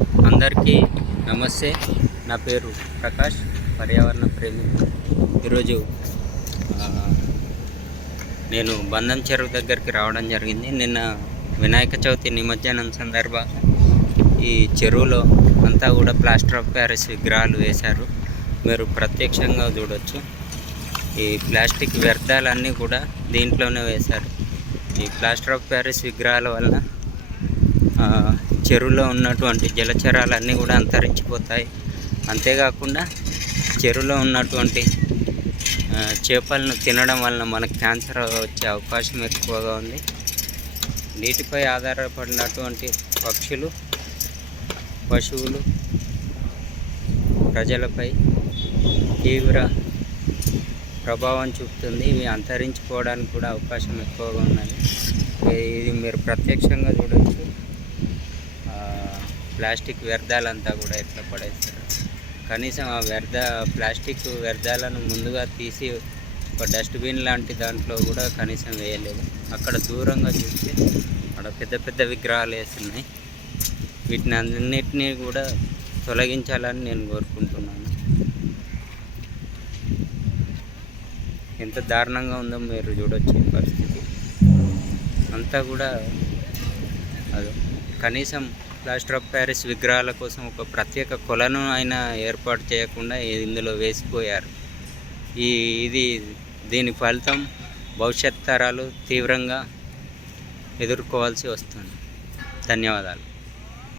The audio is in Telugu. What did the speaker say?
అందరికీ నమస్తే. నా పేరు ప్రకాష్ పర్యావరణ ప్రేమి. ఈరోజు నేను బంధం చెరువు దగ్గరికి రావడం జరిగింది. నిన్న వినాయక చవితి నిమజ్జనం సందర్భంగా ఈ చెరువులో అంతా కూడా ప్లాస్టర్ ఆఫ్ ప్యారిస్ విగ్రహాలు వేశారు. మీరు ప్రత్యక్షంగా చూడొచ్చు. ఈ ప్లాస్టిక్ వ్యర్థాలన్నీ కూడా దీంట్లోనే వేశారు. ఈ ప్లాస్టర్ ఆఫ్ ప్యారిస్ విగ్రహాల వల్ల చెరువులో ఉన్నటువంటి జలచరాలన్నీ కూడా అంతరించిపోతాయి. అంతేకాకుండా చెరువులో ఉన్నటువంటి చేపలను తినడం వలన మనకు క్యాన్సర్ వచ్చే అవకాశం ఎక్కువగా ఉంది. నీటిపై ఆధారపడినటువంటి పక్షులు పశువులు ప్రజలపై తీవ్ర ప్రభావం చూపుతుంది. ఇవి అంతరించిపోవడానికి కూడా అవకాశం ఎక్కువగా ఉన్నది. ఇది మీరు ప్రత్యక్షంగా చూడవచ్చు ప్లాస్టిక్ వ్యర్థాలంతా కూడా ఎట్లా పడేస్తారు? కనీసం ఆ వ్యర్థ ప్లాస్టిక్ వ్యర్థాలను ముందుగా తీసి ఒక డస్ట్బిన్ లాంటి దాంట్లో కూడా కనీసం వేయలేదు అక్కడ దూరంగా చూస్తే అక్కడ పెద్ద పెద్ద విగ్రహాలు వేస్తున్నాయి. వీటిని అన్నిటినీ కూడా తొలగించాలని నేను కోరుకుంటున్నాను. ఎంత దారుణంగా ఉందో మీరు చూడొచ్చు పరిస్థితి. అంతా కూడా అది కనీసం ప్లాస్టర్ ఆఫ్ ప్యారిస్ విగ్రహాల కోసం ఒక ప్రత్యేక కొలను అయినా ఏర్పాటు చేయకుండా ఇందులో వేసిపోయారు. ఈ ఇది దీని ఫలితం భవిష్యత్ తరాలు తీవ్రంగా ఎదుర్కోవాల్సి వస్తుంది. ధన్యవాదాలు.